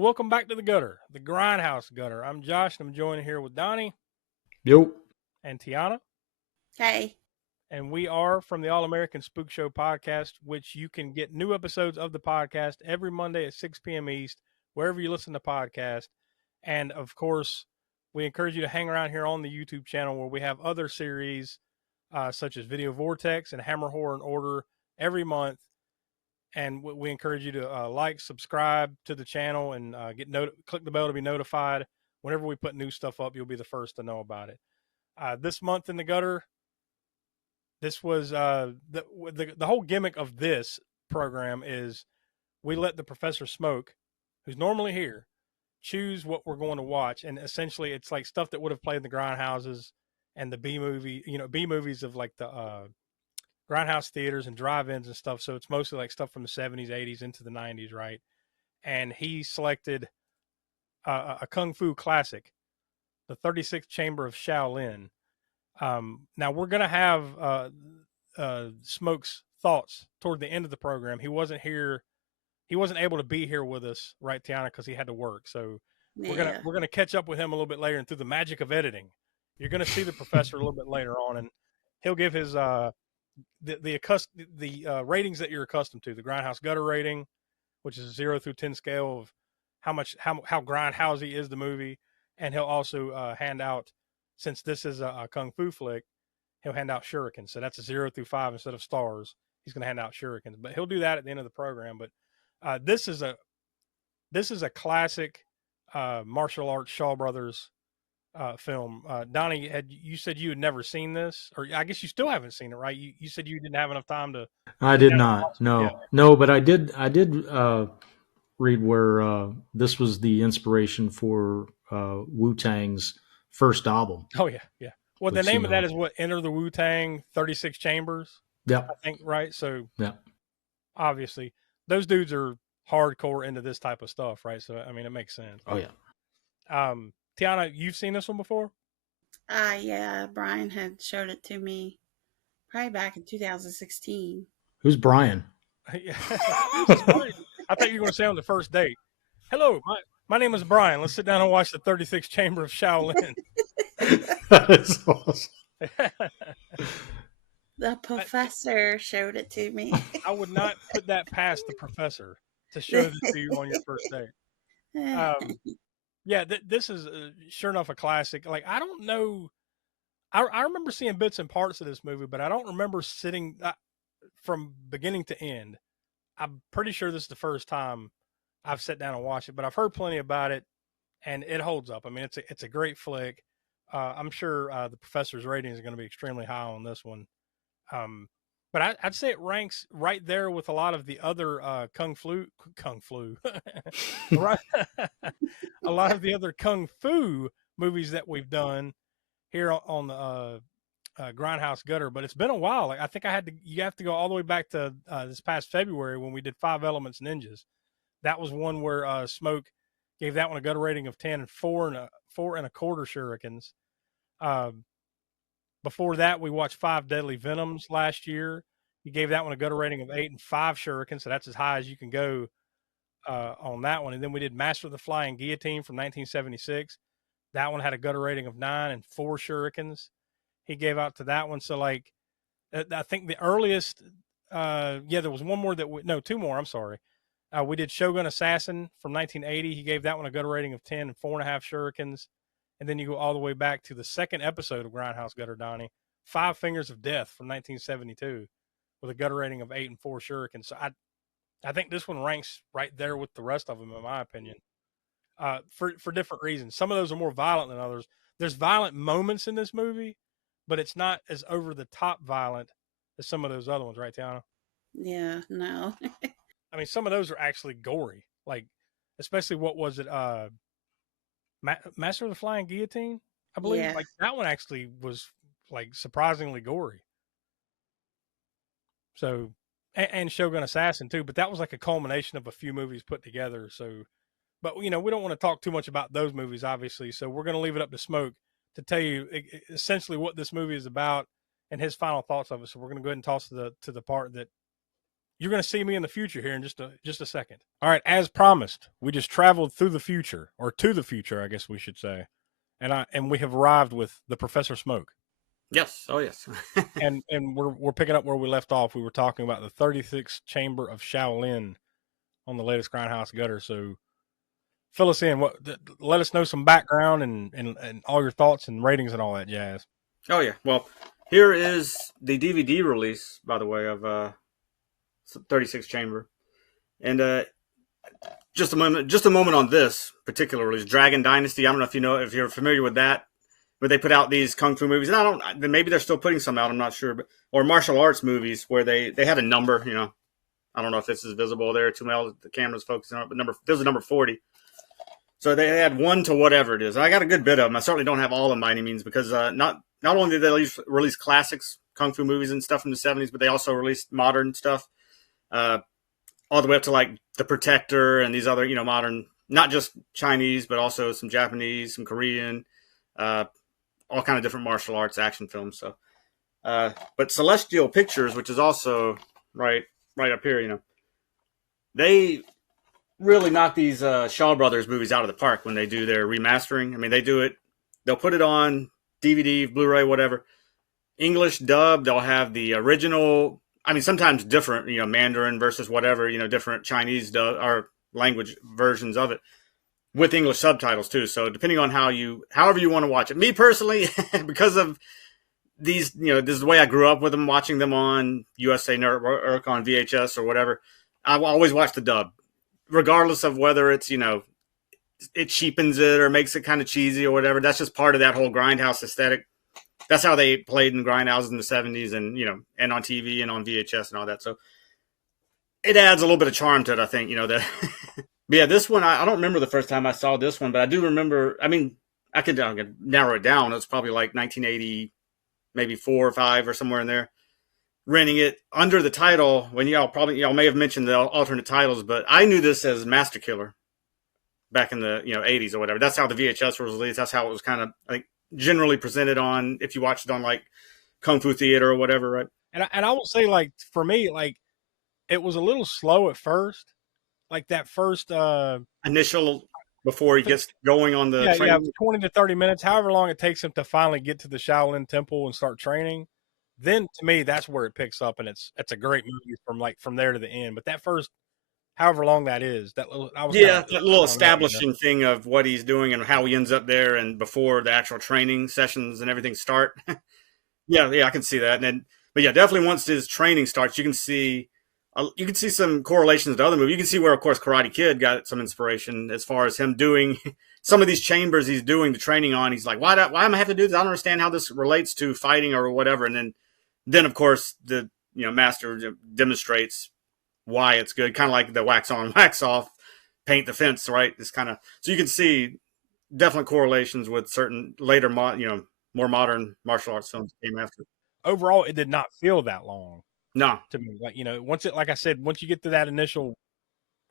welcome back to the gutter, the Grindhouse gutter. I'm Josh, and I'm joined here with Donnie Yo. and Tiana. Hey. And we are from the All American Spookshow podcast, which you can get new episodes of the podcast every Monday at 6 p.m. East, wherever you listen to podcasts. And of course, we encourage you to hang around here on the YouTube channel where we have other series such as Video Vortex and Hammer Horror and Order every month. And we encourage you to like, subscribe to the channel, and click the bell to be notified. Whenever we put new stuff up, you'll be the first to know about it. This month in the gutter, this was the whole gimmick of this program is we let the professor Smoke, who's normally here, choose what we're going to watch. And essentially it's like stuff that would have played in the Grindhouses and the B movies of like the Grindhouse theaters and drive-ins and stuff. So it's mostly like stuff from the 70s, 80s into the 90s, right? And he selected a Kung Fu classic, the 36th Chamber of Shaolin. Now we're going to have Smoke's thoughts toward the end of the program. He wasn't here. He wasn't able to be here with us, right, Tiana, because he had to work. So we're gonna catch up with him a little bit later, and through the magic of editing, you're going to see the professor a little bit later on, and he'll give his the ratings that you're accustomed to, the Grindhouse gutter rating, which is a 0 through 10 scale of how grindhousey is the movie. And he'll also hand out, since this is a Kung Fu flick, he'll hand out shurikens. So that's a 0 through 5 instead of stars. He's going to hand out shurikens, but he'll do that at the end of the program. But this is a classic martial arts Shaw Brothers film. Donnie, you said you had never seen this, or I guess you still haven't seen it, right? You said you didn't have enough time to. I did not. No, but I did read where this was the inspiration for Wu-Tang's first album. Oh yeah. Well, the name of that is what? Enter the Wu-Tang 36 Chambers. Yeah, I think, right? So yeah, obviously those dudes are hardcore into this type of stuff, right? So I mean, it makes sense. Oh yeah. Tiana, you've seen this one before? Yeah. Brian had showed it to me probably back in 2016. Who's Brian? I thought you were going to say on the first date. Hello, my name is Brian. Let's sit down and watch the 36th Chamber of Shaolin. That is awesome. The professor showed it to me. I would not put that past the professor to show this to you on your first date. Yeah, this is sure enough a classic. Like, I don't know. I remember seeing bits and parts of this movie, but I don't remember sitting from beginning to end. I'm pretty sure this is the first time I've sat down and watched it, but I've heard plenty about it, and it holds up. I mean, it's a great flick. I'm sure the professor's ratings are going to be extremely high on this one. But I'd say it ranks right there with a lot of the other Kung Fu, right? A lot of the other Kung Fu movies that we've done here on the Grindhouse gutter. But it's been a while. Like, I think you have to go all the way back to this past February when we did 5 Elements Ninjas. That was one where Smoke gave that one a gutter rating of 10 and 4 and a quarter shurikens. Before that, we watched 5 Deadly Venoms last year. He gave that one a gutter rating of 8 and 5 shurikens, so that's as high as you can go on that one. And then we did Master of the Flying Guillotine from 1976. That one had a gutter rating of 9 and 4 shurikens. He gave out to that one. So, like, I think the earliest, there was one more two more. I'm sorry. We did Shogun Assassin from 1980. He gave that one a gutter rating of 10 and 4.5 shurikens. And then you go all the way back to the second episode of Grindhouse Gutter, Donnie, 5 Fingers of Death from 1972 with a gutter rating of 8 and 4 shurikens. So I think this one ranks right there with the rest of them, in my opinion, for different reasons. Some of those are more violent than others. There's violent moments in this movie, but it's not as over-the-top violent as some of those other ones, right, Tiana? Yeah, no. I mean, some of those are actually gory, like, especially what was it, Master of the Flying Guillotine, I believe. Yeah. Like, that one actually was like surprisingly gory. So, and Shogun Assassin too, but that was like a culmination of a few movies put together. So, but we don't want to talk too much about those movies, obviously. So we're going to leave it up to Smoke to tell you essentially what this movie is about and his final thoughts of it. So we're going to go ahead and toss to the part that you're going to see me in the future here in just a second. All right, as promised, we just traveled through the future, or to the future, I guess we should say, and we have arrived with the Professor Smoke. Yes. Oh, yes. and we're picking up where we left off. We were talking about the 36th Chamber of Shaolin on the latest Grindhouse Gutter. So fill us in. Let us know some background and all your thoughts and ratings and all that jazz. Oh yeah. Well, here is the DVD release, by the way, of 36th Chamber, and just a moment on this particular release, Dragon Dynasty. I don't know if you're familiar with that, but they put out these kung fu movies, and maybe they're still putting some out. I'm not sure, or martial arts movies where they had a number. I don't know if this is visible there too well. The camera's focusing on it, but this is number 40. So they had 1 to whatever it is. I got a good bit of them. I certainly don't have all of them by any means, because not only did they release classics, kung fu movies and stuff from the 70s, but they also released modern stuff, all the way up to like The Protector and these other, modern, not just Chinese, but also some Japanese, some Korean, all kind of different martial arts action films. So, but Celestial Pictures, which is also right up here, they really knock these Shaw Brothers movies out of the park when they do their remastering. I mean, they'll put it on DVD, Blu-ray, whatever, English dub. They'll have the original, I mean, sometimes different, Mandarin versus whatever, different Chinese dub or language versions of it with English subtitles too. So depending on however you want to watch it. Me personally, because of these, this is the way I grew up with them, watching them on USA Network, on VHS or whatever. I always watch the dub, regardless of whether it's, it cheapens it or makes it kind of cheesy or whatever. That's just part of that whole Grindhouse aesthetic. That's how they played in Grindhouses in the 70s and, and on TV and on VHS and all that. So it adds a little bit of charm to it, I think, that. But yeah, this one, I don't remember the first time I saw this one, but I do remember, I mean, I could narrow it down. It was probably like 1980, maybe 4 or 5 or somewhere in there. Renting it under the title, when y'all may have mentioned the alternate titles, but I knew this as Master Killer back in the 80s or whatever. That's how the VHS was released. That's how it was kind of, I think, generally presented on, if you watched it on like Kung Fu Theater or whatever, right? And I will say, like, for me, like, it was a little slow at first, like that first initial before he gets going on the training. 20 to 30 minutes, however long it takes him to finally get to the Shaolin Temple and start training. Then to me, that's where it picks up, and it's a great movie from there to the end. But that first, however long that is, that little establishing thing of what he's doing and how he ends up there, and before the actual training sessions and everything start. yeah, I can see that. But yeah, definitely once his training starts, you can see some correlations to other movies. You can see where, of course, Karate Kid got some inspiration as far as him doing some of these chambers he's doing the training on. He's like, why am I have to do this? I don't understand how this relates to fighting or whatever. And then of course the master demonstrates why it's good, kind of like the wax on, wax off, paint the fence, right? This kind of, so you can see definite correlations with certain later more modern martial arts films that came after. Overall, it did not feel that long. No, to me, like, once it, like I said, once you get to that initial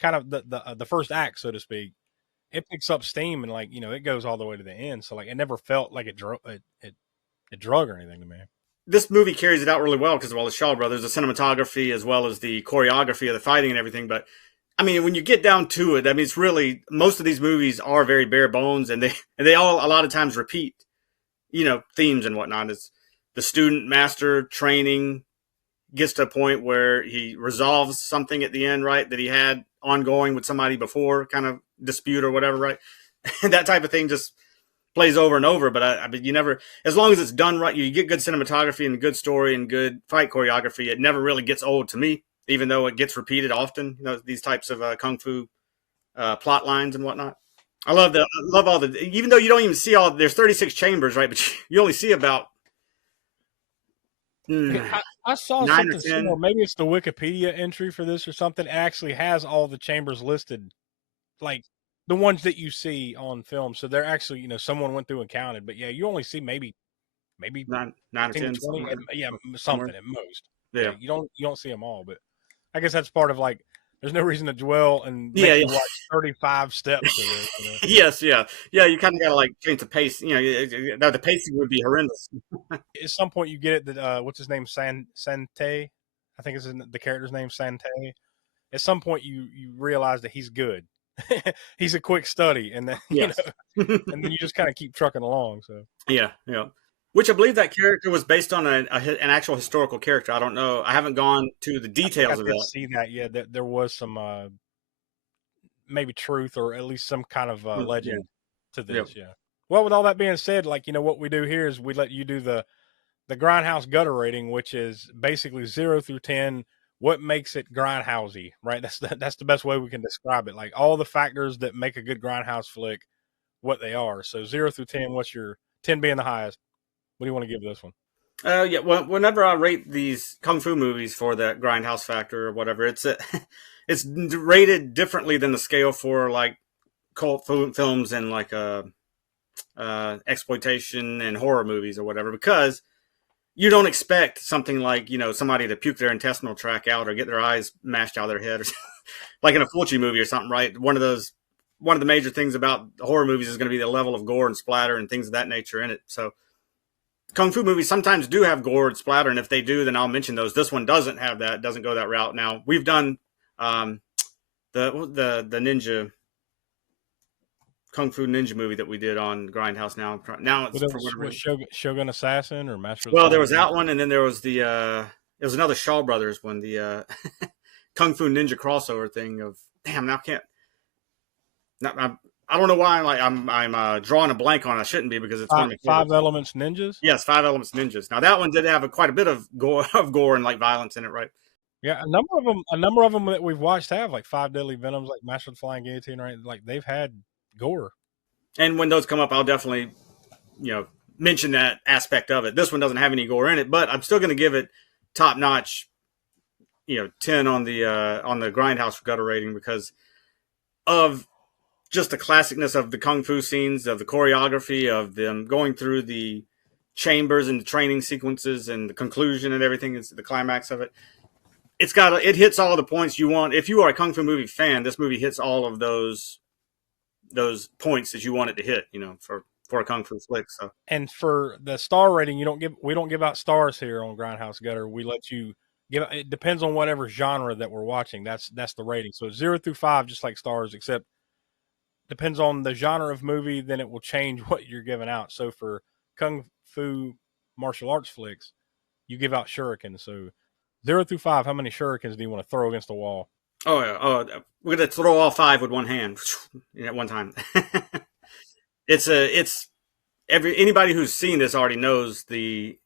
kind of the first act, so to speak, it picks up steam and, like, it goes all the way to the end. So, like, it never felt like it drug or anything to me. This movie carries it out really well because, well, the Shaw Brothers, the cinematography as well as the choreography of the fighting and everything. But I mean, when you get down to it, I mean, it's really, most of these movies are very bare bones, and they all a lot of times repeat, themes and whatnot. It's the student master training gets to a point where he resolves something at the end, right, that he had ongoing with somebody before, kind of dispute or whatever, right? And that type of thing just plays over and over. But I mean, you never, as long as it's done right, you get good cinematography and good story and good fight choreography, it never really gets old to me, even though it gets repeated often, these types of kung fu plot lines and whatnot. I love all the, even though you don't even see there's 36 chambers, right? But you only see about I saw something similar. Maybe it's the Wikipedia entry for this or something. It actually has all the chambers listed, like the ones that you see on film. So they're actually, someone went through and counted. But yeah, you only see maybe 9 or 10, 20, something at most. Yeah, you don't see them all. But I guess that's part of, like, there's no reason to dwell and you watch 35 steps of this. Yes, yeah. You kind of got to, like, change the pace. The pacing would be horrendous. At some point, you get it that what's his name, Sante, I think it's the character's name, Sante. At some point, you realize that he's good. He's a quick study, and then Yes. and then you just kind of keep trucking along. So yeah. Which I believe that character was based on an actual historical character. I don't know. I haven't gone to the details of I did that. see that. Yeah, there was some maybe truth or at least some kind of legend to this. Yeah. Well, with all that being said, like what we do here is we let you do the Grindhouse gutter rating, which is basically 0 through 10. What makes it grindhousey, right? That's the best way we can describe it. Like all the factors that make a good grindhouse flick, what they are. So 0 through 10. What's your 10 being the highest? What do you want to give this one? Yeah. Well, whenever I rate these kung fu movies for that grindhouse factor or whatever, it's rated differently than the scale for like cult films and like exploitation and horror movies or whatever, because you don't expect something like somebody to puke their intestinal tract out or get their eyes mashed out of their head or like in a Fulci movie or something, right? One of the major things about horror movies is going to be the level of gore and splatter and things of that nature in it. So kung fu movies sometimes do have gore and splatter, and if they do, then I'll mention those. This one doesn't have that, doesn't go that route. Now we've done the ninja kung fu ninja movie that we did on Grindhouse. Now it's for whatever. Shogun Assassin or Master. Well, there was that one, and then there was the it was another Shaw Brothers one, the kung fu ninja crossover thing. Of damn, now I can't. I don't know why I'm drawing a blank on it. I shouldn't be, because it's Five Elements Ninjas. Yes, 5 Elements Ninjas. Now that one did have quite a bit of gore and like violence in it, right? Yeah, a number of them that we've watched have like 5 Deadly Venoms, like Master of the Flying Guillotine, right? Like they've had gore. And when those come up, I'll definitely mention that aspect of it. This one doesn't have any gore in it, but I'm still going to give it top notch, 10 on the Grindhouse gutter rating, because of just the classicness of the kung fu scenes, of the choreography, of them going through the chambers and the training sequences and the conclusion and everything. Is the climax of it. It hits all the points you want. If you are a kung fu movie fan, this movie hits all of those points that you want it to hit, for a kung fu flick. So, and for the star rating, we don't give out stars here on Grindhouse Gutter. We let you give. It depends on whatever genre that we're watching. That's the rating. So 0 through 5, just like stars, except depends on the genre of movie. Then it will change what you're giving out. So for kung fu martial arts flicks, you give out shurikens. So 0 through 5, how many shurikens do you want to throw against the wall? Oh yeah. Oh, we're gonna throw all 5 with one hand at one time. Anybody who's seen this already knows the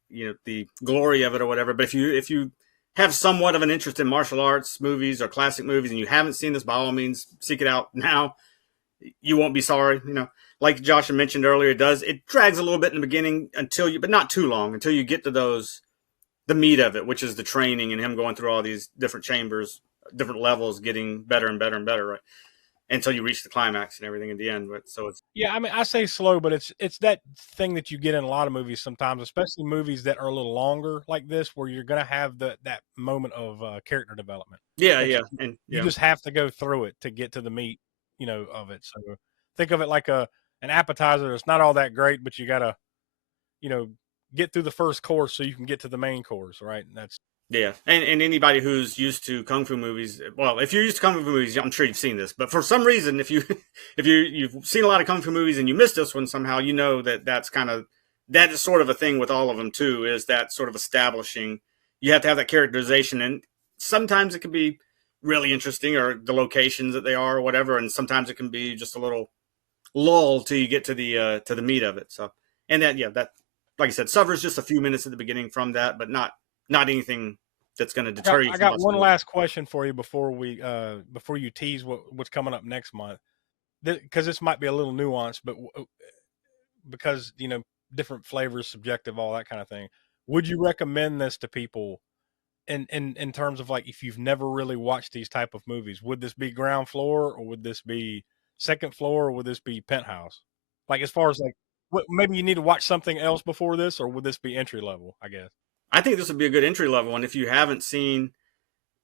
glory of it or whatever. But if you have somewhat of an interest in martial arts movies or classic movies and you haven't seen this, by all means seek it out now. You won't be sorry. Like Josh had mentioned earlier, it drags a little bit in the beginning but not too long, until you get to the meat of it, which is the training and him going through all these different chambers, different levels, getting better and better and better, right? Until you reach the climax and everything in the end. But so it's I say slow, but it's that thing that you get in a lot of movies sometimes, especially movies that are a little longer like this, where you're going to have that moment of character development. Yeah, and you just have to go through it to get to the meat, of it. So think of it like an appetizer. It's not all that great, but you got to, get through the first course so you can get to the main course, right? And that's and anybody who's used to kung fu movies, well, if you're used to kung fu movies, I'm sure you've seen this. But for some reason, if you've seen a lot of kung fu movies and you missed this one somehow, that is sort of a thing with all of them too. Is that sort of establishing? You have to have that characterization, and sometimes it can be really interesting, or the locations that they are, or whatever, and sometimes it can be just a little lull till you get to the meat of it. So, and that like I said, suffers just a few minutes at the beginning from that, but not anything that's going to deter you. I got one last question for you before you tease what's coming up next month, because this might be a little nuanced, but because different flavors, subjective, all that kind of thing. Would you recommend this to people in terms of, like, if you've never really watched these type of movies? Would this be ground floor, or would this be second floor, or would this be penthouse? Like, as far as like, maybe you need to watch something else before this, or would this be entry level, I guess? I think this would be a good entry level one if you haven't seen,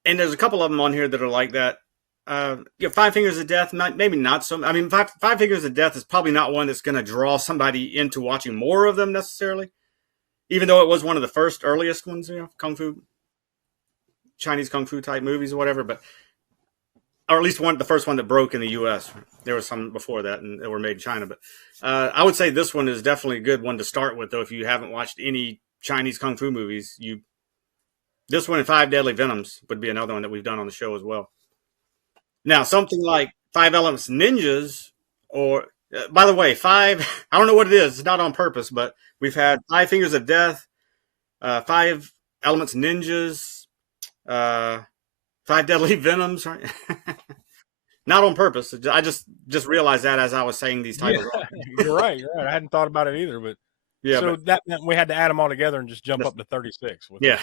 and there's a couple of them on here that are like that. Five Fingers of Death, maybe not so. I mean, Five Fingers of Death is probably not one that's going to draw somebody into watching more of them necessarily, even though it was one of the earliest ones, kung fu. Chinese kung fu type movies or whatever, but or at least the first one that broke in the U.S. There was some before that, and they were made in China. But I would say this one is definitely a good one to start with, though. If you haven't watched any Chinese kung fu movies, this one and Five Deadly Venoms would be another one that we've done on the show as well. Now, something like Five Elements Ninjas, or by the way, I don't know what it is. It's not on purpose, but we've had Five Fingers of Death, Five Elements Ninjas, Five Deadly Venoms, right? Not on purpose. I just realized that as I was saying these titles. Yeah, you're right. I hadn't thought about it either, but yeah. So that meant we had to add them all together and just jump up to 36. Yeah.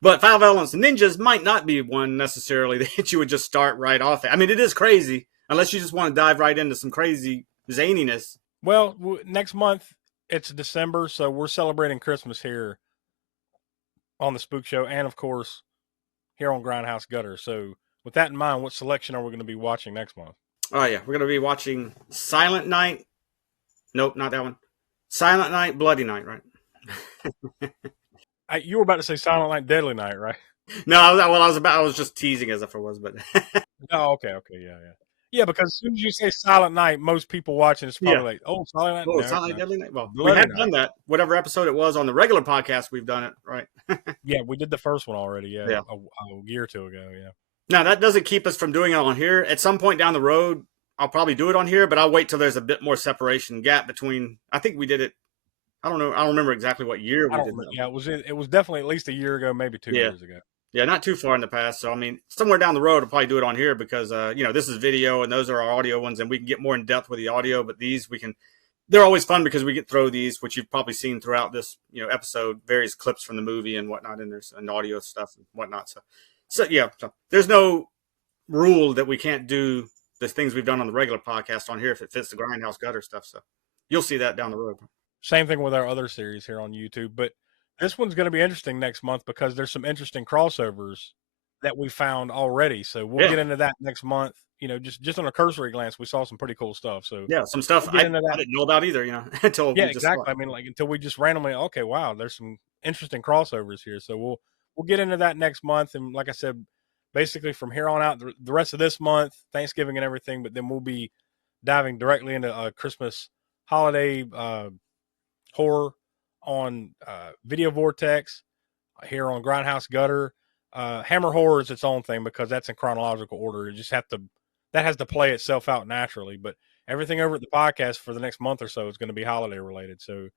But Five Elements Ninjas might not be one necessarily that you would just start right off at. I mean, it is crazy, unless you just want to dive right into some crazy zaniness. Well, next month, it's December, so we're celebrating Christmas here on the Spook Show, and of course, here on Grindhouse Gutter. So with that in mind, what selection are we going to be watching next month? Oh, yeah. We're going to be watching Silent Night. Nope, not that one. Silent Night, Bloody Night, right? You were about to say Silent Night, Deadly Night, right? No, I was just teasing as if it was, but. Oh, okay, yeah. Yeah, because as soon as you say Silent Night, most people watching it's probably like, oh, Silent Night. Oh, no, Silent Night, Deadly Night. Well, Bloody we have Night. done that. Whatever episode it was on the regular podcast, we've done it, right? Yeah, we did the first one already, yeah. A year or two ago, yeah. Now, that doesn't keep us from doing it on here. At some point down the road, I'll probably do it on here, but I'll wait till there's a bit more separation gap between. I think we did it. I don't know. I don't remember exactly what year we did it. Yeah, it was definitely at least a year ago, maybe 2 years ago. Yeah, not too far in the past. So, I mean, somewhere down the road, I'll probably do it on here because, this is video and those are our audio ones, and we can get more in depth with the audio. But these they're always fun because we get throw these, which you've probably seen throughout this, episode, various clips from the movie and whatnot in there, and audio stuff and whatnot. So there's no rule that we can't do the things we've done on the regular podcast on here if it fits the Grindhouse Gutter stuff. So you'll see that down the road. Same thing with our other series here on YouTube, but this one's going to be interesting next month because there's some interesting crossovers that we found already. So we'll get into that next month. Just on a cursory glance, we saw some pretty cool stuff. So some stuff I didn't know about either. Until exactly. I mean, until we just randomly, okay, wow, there's some interesting crossovers here. So we'll get into that next month, and like I said, basically from here on out, the rest of this month, Thanksgiving and everything, but then we'll be diving directly into Christmas holiday horror on Video Vortex here on Grindhouse Gutter. Hammer Horror is its own thing because that's in chronological order. You just that has to play itself out naturally. But everything over at the podcast for the next month or so is going to be holiday related. So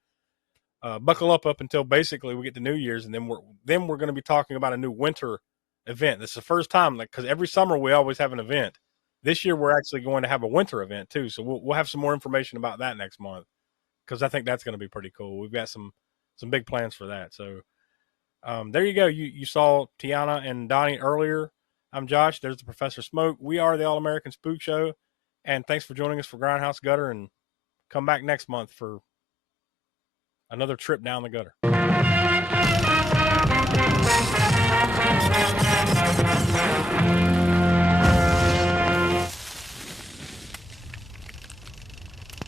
buckle up until basically we get to New Year's, and then we're going to be talking about a new winter event. This is the first time, because every summer we always have an event. This year we're actually going to have a winter event too. So we'll have some more information about that next month, because I think that's going to be pretty cool. We've got some big plans for that. So there you go. You saw Tiana and Donnie earlier. I'm Josh. There's the Professor Smoke. We are the All-American Spook Show. And thanks for joining us for Grindhouse Gutter. And come back next month for another trip down the gutter.